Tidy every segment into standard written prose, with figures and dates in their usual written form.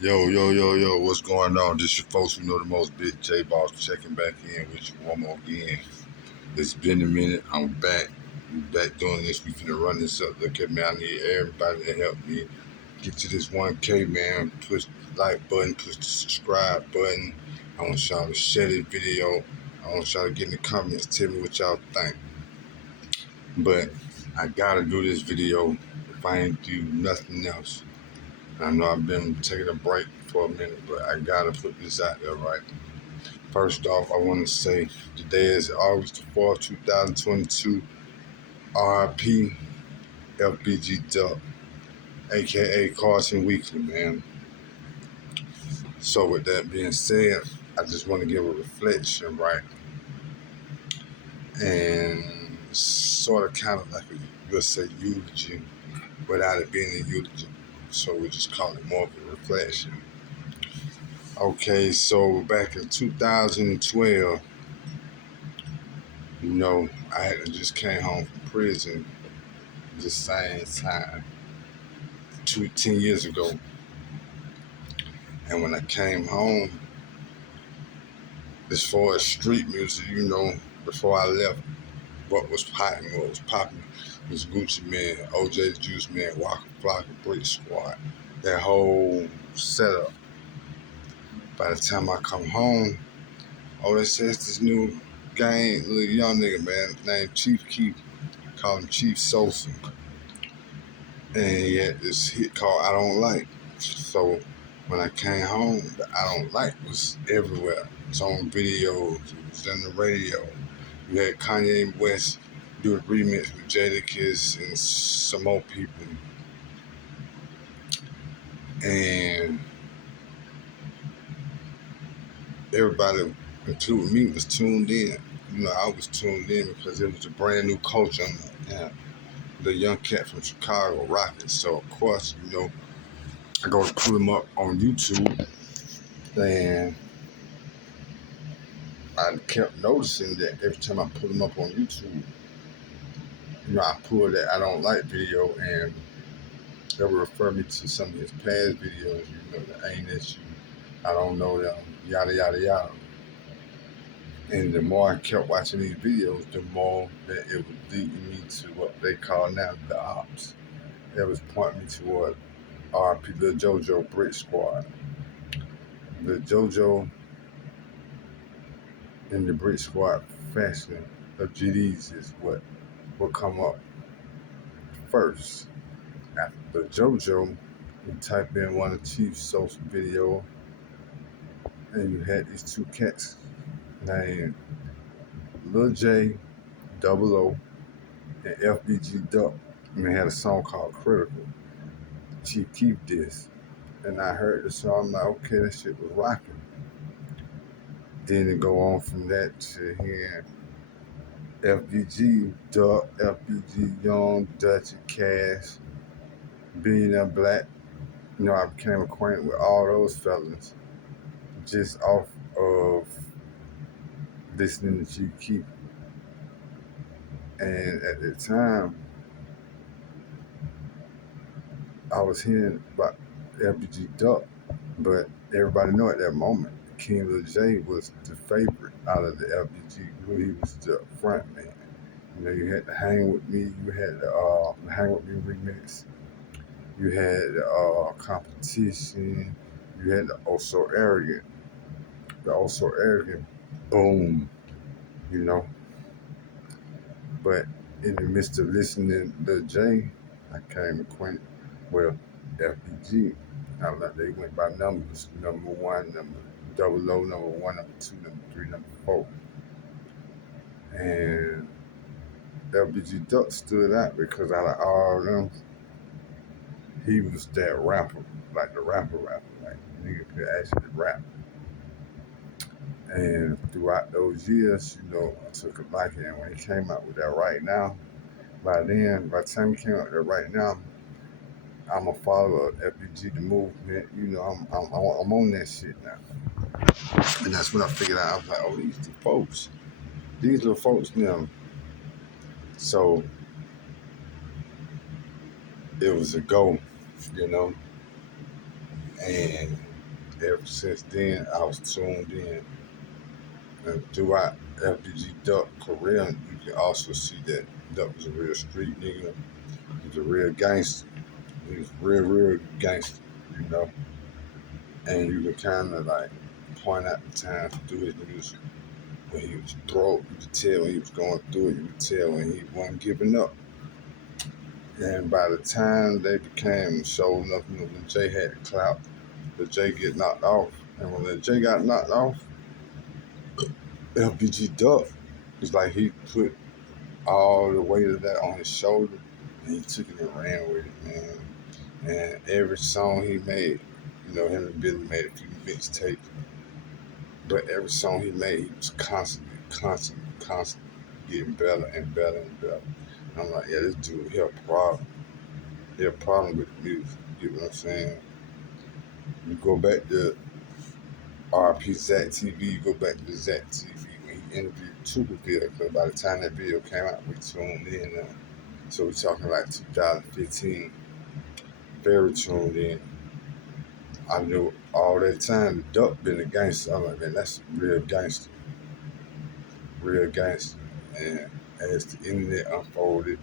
Yo, what's going on? This your folks who know the most, Big J Boss, checking back in with you one more again. It's been a minute. I'm back. We back doing this. We finna run this up. Look at me. I need everybody to help me get to this 1K, man. Push the like button, push the subscribe button. I want y'all to share this video. I want y'all to get in the comments, tell me what y'all think. But I gotta do this video if I ain't do nothing else. I know I've been taking a break for a minute, but I gotta put this out there, right? First off, I want to say today is August the 4th, 2022. R.I.P FBG-Duck, aka Carson Weekly, man. So with that being said, I just want to give a reflection, right? And sort of kind of like we'll say eulogy without it being a eulogy. So we just call it more of a reflection. Okay, so back in 2012, I had just came home from prison the same time, 10 years ago. And when I came home, as far as street music, before I left, what was popping was Gucci Man, OJ the Juice Man, Waka Flocka, Brick Squad, that whole setup. By the time I come home, they says this new gang, little young nigga, man, named Chief Keef. I call him Chief Sosa. And he had this hit called I Don't Like. So when I came home, the I Don't Like was everywhere. It was on videos, it was on the radio. You had Kanye West do a remix with Jadakiss and some more people. And everybody, including me, was tuned in. I was tuned in because it was a brand new culture. The young cat from Chicago rocking. So of course, I go to pull him up on YouTube, and I kept noticing that every time I put him up on YouTube, I pull that I Don't Like video, and that would refer me to some of his past videos, the Ain't That You, I Don't Know Them, yada, yada, yada. And the more I kept watching these videos, the more that it was leading me to what they call now the ops. It was pointing me toward R.I.P. Lil JoJo Brick Squad. The JoJo and the Brick Squad fashion of GDs is what will come up first. After JoJo, you type in one of Chief's social video, and you had these two cats named Lil J, Double O, and FBG-Duck, and they had a song called Critical. Chief Keef this. And I heard the song, I'm like, okay, that shit was rocking. Then it go on from that to hearing FBG-Duck, FBG Young, Dutch and Cash, Billionaire Black. I became acquainted with all those fellas just off of listening to Chief Keef. And at the time, I was hearing about FBG-Duck, but everybody know at that moment, King Lil J was the favorite out of the FBG. He was the front man. You had to Hang With Me, you had the Hang With Me remix, you had the Competition, you had the Oh So Arrogant. The Oh So Arrogant, boom, But in the midst of listening to J, I came acquainted with FBG. They went by numbers. Number one, number double O, number one, number two, number three, number four. And FBG-Duck stood out because out of all of them, he was that rapper, like the rapper. Like, nigga could actually rap. And throughout those years, I took a liking. And when he came out with that Right Now, by the time he came out with that Right Now, I'm a follower of FBG, the movement. I'm on that shit now. And that's when I figured out, I was like, these little folks now. So it was a go, and ever since then, I was tuned in. And throughout FBG-Duck career, you can also see that Duck was a real street nigga. He was a real gangster. He was real gangster, you know. And you can kind of like point out the times through his music when he was broke. You could tell when he was going through it. You could tell when he wasn't giving up. And by the time they became show enough, you know, when Jay had the clout, the Jay get knocked off. And when the Jay got knocked off, FBG-Duck, it's like he put all the weight of that on his shoulder and he took it and ran with it, man. And every song he made, you know, him and Billy made a few mixtapes, but every song he made, he was constantly getting better and better and better. And I'm like, yeah, this dude, he a problem. He a problem with the music. You know what I'm saying? You go back to R.I.P Zach TV, you go back to Zach TV when he interviewed Tuberville, because by the time that video came out, we tuned in. So we're talking like 2015, very tuned in. I knew all that time the Duck been a gangster. I'm like, man, that's real gangster. Real gangster. And as the internet unfolded,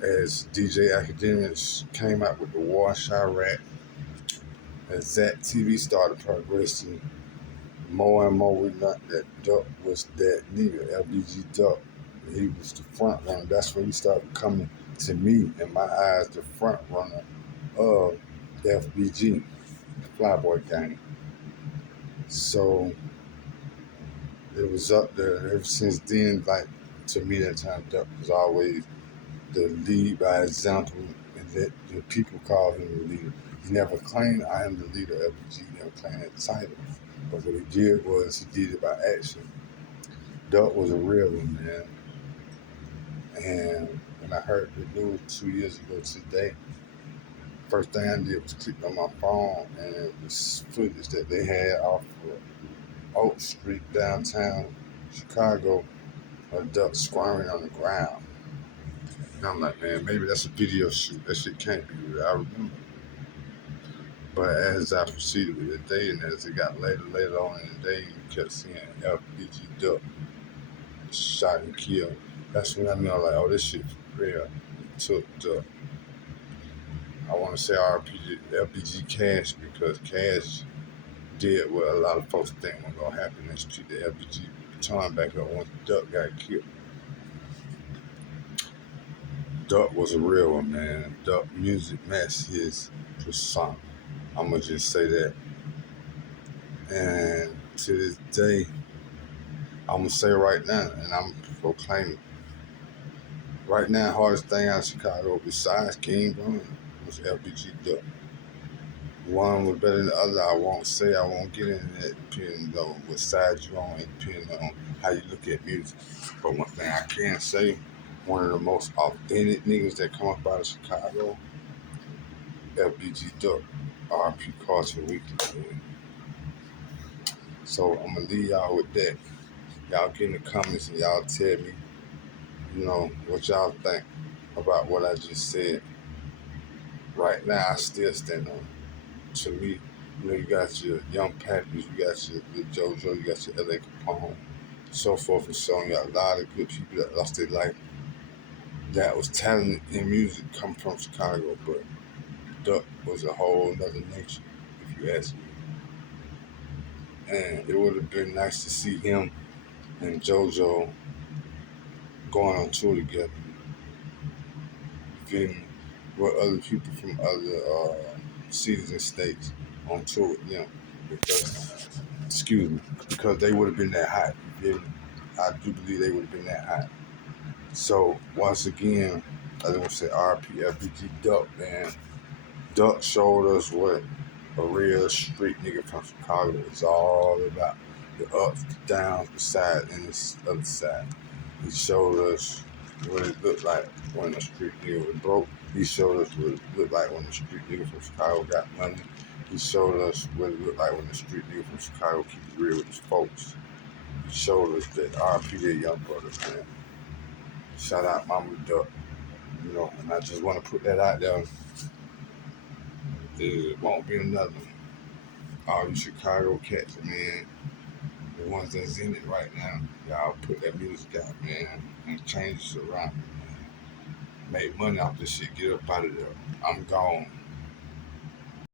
as DJ Academics came out with the War in Chirac, as Zach TV started progressing, more and more we learned that Duck was that nigga, LBG-Duck. He was the front runner. That's when he started coming to me, in my eyes, the front runner of FBG, the Flyboy gang. So it was up there. Ever since then, like, to me, that time Duck was always the lead by example, and that the people called him the leader. He never claimed, I am the leader of FBG, he never claimed that title. But what he did was he did it by action. Duck was a real one, man. And when I heard the news 2 years ago today, first thing I did was click on my phone, and it was footage that they had off of Oak Street, downtown Chicago, a duck squirming on the ground. And I'm like, man, maybe that's a video shoot. That shit can't be real. I remember. But as I proceeded with the day, and as it got later on in the day, you kept seeing FBG-Duck shot and killed. That's when I know, like, oh, this shit's real. It took the, I want to say R.I.P FBG Cash, because Cash did what a lot of folks think was going to happen, and treat the FBG baton back up once Duck got killed. Duck was a real one, man. Duck music matched his persona. I'm going to just say that. And to this day, I'm going to say right now, and I'm proclaiming, right now, hardest thing out of Chicago besides King Von was FBG-Duck. One was better than the other. I won't say, I won't get into that, depending on what side you're on and depending on how you look at music. But one thing I can say, one of the most authentic niggas that come up out of Chicago, FBG-Duck, R.I.P Carson Weekly. So I'm gonna leave y'all with that. Y'all get in the comments and y'all tell me, you know, what y'all think about what I just said. Right now, I still stand on it. To me, you know, you got your Young Packers, you got your JoJo, you got your L.A. Capone, so forth and so on. You got a lot of good people that lost their life that was talented in music come from Chicago, but Duck was a whole nother nature, if you ask me. And it would have been nice to see him and JoJo going on tour together, getting with other people from other cities and states on tour with them, because they would have been that hot. I do believe they would have been that hot. So once again, I want to say R.I.P FBG-Duck, man. Duck showed us what a real street nigga from Chicago is all about. The ups, the downs, the side, and the other side. He showed us what it looked like when a street nigga was broke. He showed us what it looked like when a street nigga from Chicago got money. He showed us what it looked like when a street nigga from Chicago keep it real with his folks. He showed us that R.I.P that young brother, man. Shout out Mama Duck. You know, and I just want to put that out there. There won't be another one. All you Chicago cats, man, the ones that's in it right now, y'all put that music out, man, and change it around, man. Make money off this shit. Get up out of there. I'm gone.